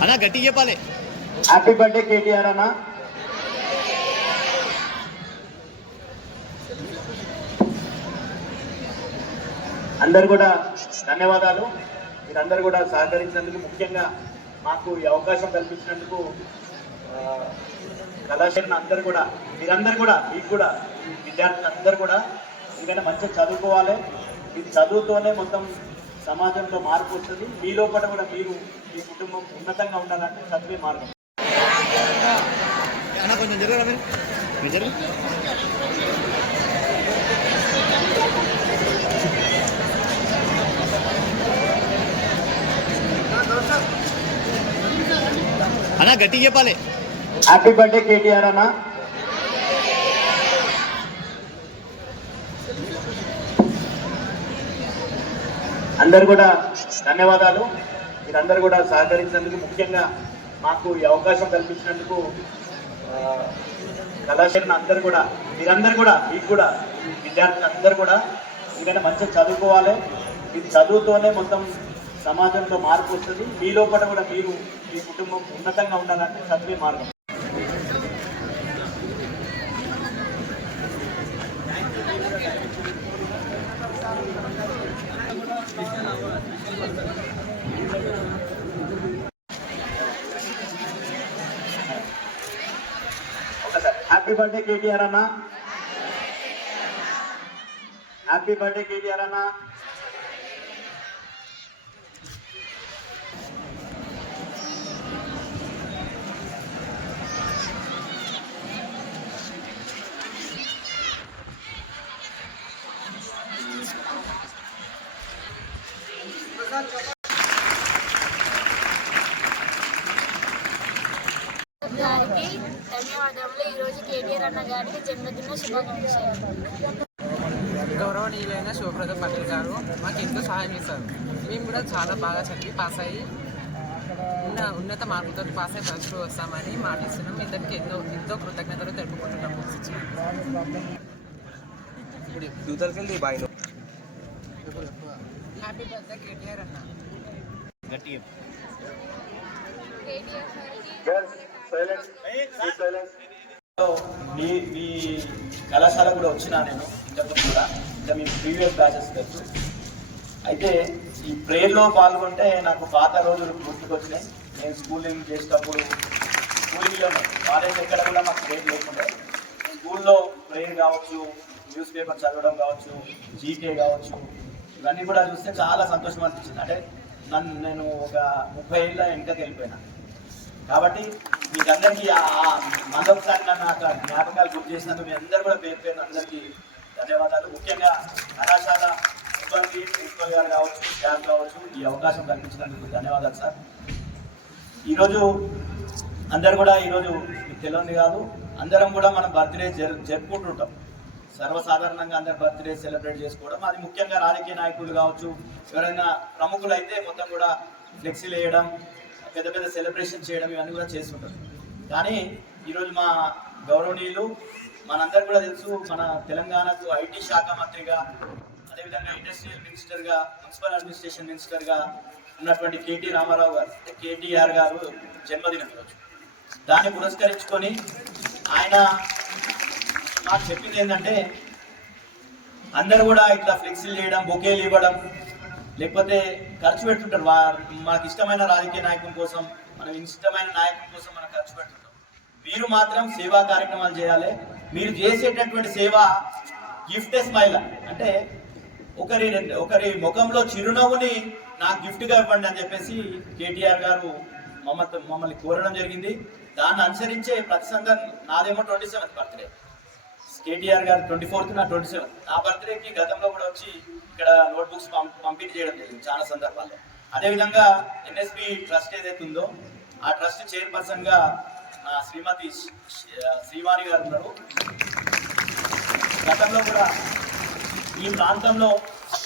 అన్నా గట్టి చెప్పాలి. హ్యాపీ బర్త్డే కేటీఆర్ అన్న. అందరు కూడా ధన్యవాదాలు. మీరందరూ కూడా సహకరించినందుకు, ముఖ్యంగా మాకు ఈ అవకాశం కల్పించినందుకు కళాశాలను అందరూ కూడా, మీరందరూ కూడా, మీకు కూడా విద్యార్థులు అందరూ కూడా ఎందుకంటే మంచిగా చదువుకోవాలి. ఈ చదువుతోనే మొత్తం సమాజంలో మార్పు వస్తుంది. మీ లోపల కూడా మీరు మీ కుటుంబం ఉన్నతంగా ఉండాలంటే చదివే మార్గం. కొంచెం జరగరా మీరు జరుగు. అన్నా గట్టి చెప్పాలి. హ్యాపీ బర్త్డే కేటీఆర్ అన్న. అందరు కూడా ధన్యవాదాలు. మీరందరూ కూడా సహకరించినందుకు, ముఖ్యంగా మాకు ఈ అవకాశం కల్పించినందుకు కళాశాలను అందరూ కూడా, మీరందరూ కూడా, మీకు కూడా విద్యార్థులు అందరూ కూడా ఎందుకంటే మంచిగా చదువుకోవాలి. ఈ చదువుతోనే మొత్తం సమాజంలో మార్పు వస్తుంది. మీ లోపల కూడా మీరు మీ కుటుంబం ఉన్నతంగా ఉండాలంటే చదివే మార్గం. హ్యాపీ బర్త్డే కేటీఆర్ అన్న. హ్యాపీ బర్త్డే కేటీఆర్ అన్న. గారికి ధన్యవాదములు. ఈరోజు కేటీఆర్ అన్న గారికి జన్మదిన శుభాకాంక్షలు. గౌరవనీయులైన శివప్రద పటేల్ గారు మాకు ఎంతో సహాయం చేస్తారు. మేము కూడా చాలా బాగా చదివి పాస్ అయ్యి ఉన్నత మార్కులతో పాస్ అయ్యి ఫస్ట్ వస్తామని మాటిస్తున్నాం. ఇద్దరికి ఎంతో కృతజ్ఞతలు తెలుపుకుంటున్నాము. హ్యాపీ బర్త్డే కేటీఆర్ అన్న. మీ కళాశాల కూడా వచ్చినా నేను ఇంతకు కూడా, ఇంకా మీ ప్రీవియస్ బ్యాచెస్ తెలుసు. అయితే ఈ ప్రేయర్లో పాల్గొంటే నాకు పాత రోజులు గుర్తుకొచ్చినాయి. నేను స్కూలింగ్ చేసేటప్పుడు స్కూలింగ్లో కాలేజ్ ఎక్కడ కూడా మాకు ప్రేయర్ లేకుండే. స్కూల్లో ప్రేయర్ కావచ్చు, న్యూస్ పేపర్ చదవడం కావచ్చు, జీకే కావచ్చు, ఇవన్నీ కూడా చూస్తే చాలా సంతోషం అనిపించింది. అంటే నేను ఒక 30 ఏళ్ళ వెనకకి వెళ్ళిపోయినా. కాబట్టి మీకందరికీ మరొకసారి నన్ను అక్కడ జ్ఞాపకాలు గుర్తు చేసినందుకు మీ అందరూ కూడా పేరు పేరు అందరికీ ధన్యవాదాలు. ముఖ్యంగా కళాశాల ప్రిన్సిపల్ గారు కావచ్చు, స్టాఫ్ కావచ్చు, ఈ అవకాశం కల్పించినందుకు ధన్యవాదాలు సార్. ఈరోజు అందరు కూడా, ఈరోజు మీకు తెలియదు కాదు, అందరం కూడా మనం బర్త్డే జరుపుకుంటుంటాం. సర్వసాధారణంగా అందరు బర్త్డే సెలబ్రేట్ చేసుకోవడం, అది ముఖ్యంగా రాజకీయ నాయకులు కావచ్చు, ఎవరైనా ప్రముఖులు అయితే మొత్తం కూడా ఫ్లెక్సీలు వేయడం, పెద్ద పెద్ద సెలబ్రేషన్ చేయడం, ఇవన్నీ కూడా చేస్తుంటారు. కానీ ఈరోజు మా గౌరవనీయులు మనందరూ కూడా తెలుసు, మన తెలంగాణకు ఐటీ శాఖ మంత్రిగా, అదేవిధంగా ఇండస్ట్రియల్ మినిస్టర్గా, మున్సిపల్ అడ్మినిస్ట్రేషన్ మినిస్టర్గా ఉన్నటువంటి కేటీ రామారావు గారు, కేటీఆర్ గారు జన్మదినం ఈరోజు. దాన్ని పురస్కరించుకొని ఆయన మాకు చెప్పింది ఏంటంటే, అందరూ కూడా ఇట్లా ఫ్లెక్సీలు చేయడం, బొకేలు ఇవ్వడం, లేకపోతే ఖర్చు పెడుతుంటారు. మాకు ఇష్టమైన రాజకీయ నాయకుల కోసం, మనం ఇష్టమైన నాయకుల కోసం మనం ఖర్చు పెడుతుంటాం. మీరు మాత్రం సేవా కార్యక్రమాలు చేయాలి. మీరు చేసేటటువంటి సేవ గిఫ్ట్ స్మైల్, అంటే ఒకరి ముఖంలో చిరునవ్వుని నాకు గిఫ్ట్గా ఇవ్వండి అని చెప్పేసి కేటీఆర్ గారు మమ్మల్ని కోరడం జరిగింది. దాన్ని అనుసరించే ప్రతి సందర్భం, నాదేమో 27th బర్త్డే, కేటీఆర్ గారు 24th, నా 27th. నా బర్త్డేకి గతంలో కూడా వచ్చి ఇక్కడ నోట్బుక్స్ పంపిణీ చేయడం జరిగింది చాలా సందర్భాల్లో. అదేవిధంగా ఎన్ఎస్పి ట్రస్ట్ ఏదైతే ఉందో, ఆ ట్రస్ట్ చైర్పర్సన్గా నా శ్రీమతి శ్రీవాణి గారు ఉన్నారు. గతంలో కూడా ఈ ప్రాంతంలో,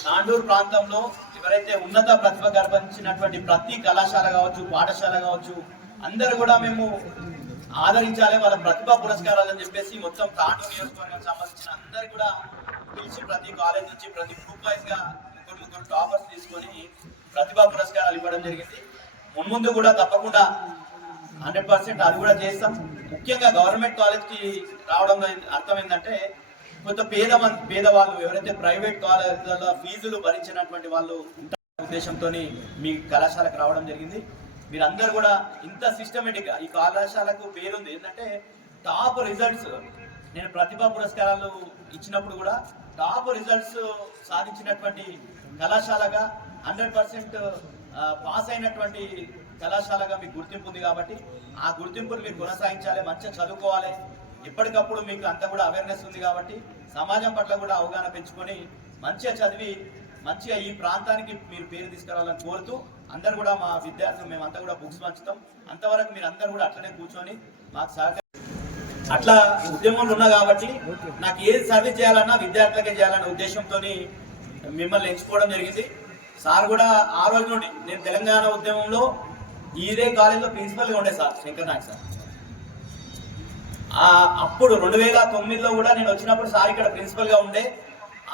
నాండూరు ప్రాంతంలో ఎవరైతే ఉన్నత ప్రతిభ కనబరిచినటువంటి ప్రతి కళాశాల కావచ్చు, పాఠశాల కావచ్చు, అందరూ కూడా మేము ఆదరించాలి, వాళ్ళ ప్రతిభా పురస్కారాలు అని చెప్పేసి మొత్తం తాండూరు నియోజకవర్గానికి సంబంధించిన అందరు కూడా పిలిచి ప్రతి కాలేజ్ నుంచి ప్రతి గ్రూప్ వైజ్ గా ముగ్గురు టాపర్స్ తీసుకొని ప్రతిభా పురస్కారాలు ఇవ్వడం జరిగింది. మున్ముందు కూడా తప్పకుండా 100% అది కూడా చేస్తాం. ముఖ్యంగా గవర్నమెంట్ కాలేజ్కి రావడంలో అర్థం ఏంటంటే కొంత పేదవాళ్ళు ఎవరైతే ప్రైవేట్ కాలేజీలలో ఫీజులు భరించినటువంటి వాళ్ళు ఉద్దేశంతో మీ కళాశాలకు రావడం జరిగింది. మీరందరూ కూడా ఇంత సిస్టమేటిక్గా ఈ కళాశాలకు పేరుంది ఏంటంటే టాప్ రిజల్ట్స్. నేను ప్రతిభా పురస్కారాలు ఇచ్చినప్పుడు కూడా టాప్ రిజల్ట్స్ సాధించినటువంటి కళాశాలగా 100% పాస్ అయినటువంటి కళాశాలగా మీకు గుర్తింపు ఉంది. కాబట్టి ఆ గుర్తింపును మీరు కొనసాగించాలి, మంచిగా చదువుకోవాలి. ఎప్పటికప్పుడు మీకు అంతా కూడా అవేర్నెస్ ఉంది కాబట్టి సమాజం పట్ల కూడా అవగాహన పెంచుకొని మంచిగా చదివి మంచిగా ఈ ప్రాంతానికి మీరు పేరు తీసుకురావాలని కోరుతూ అందరు కూడా మా విద్యార్థులు మేమంతా కూడా బుక్స్ పంచుతాం. అంతవరకు మీరు అందరు కూడా అట్లనే కూర్చొని మాకు అట్లా ఉద్యమంలో ఉన్నా కాబట్టి నాకు ఏది సర్వీస్ చేయాలన్నా విద్యార్థులకే చేయాలనే ఉద్దేశంతో మిమ్మల్ని ఎంచుకోవడం జరిగింది. సార్ కూడా ఆ రోజు నుండి నేను తెలంగాణ ఉద్యమంలో ఇదే కాలేజీలో ప్రిన్సిపల్గా ఉండే సార్ శంకర్ నాయక్ సార్. అప్పుడు 2009లో కూడా నేను వచ్చినప్పుడు సార్ ఇక్కడ ప్రిన్సిపల్గా ఉండే.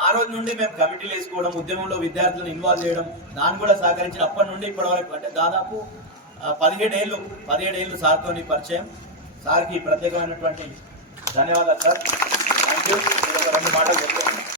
ఆ రోజు నుండి మేము కమిటీలు వేసుకోవడం, ఉద్యమంలో విద్యార్థులను ఇన్వాల్వ్ చేయడం, దాన్ని కూడా సహకరించిన అప్పటి నుండి ఇప్పటి వరకు అంటే దాదాపు 17 ఏళ్ళు సార్తో పరిచయం. సార్కి ప్రత్యేకమైనటువంటి ధన్యవాదాలు సార్. Thank you. 2 మాటలు చెప్తాను.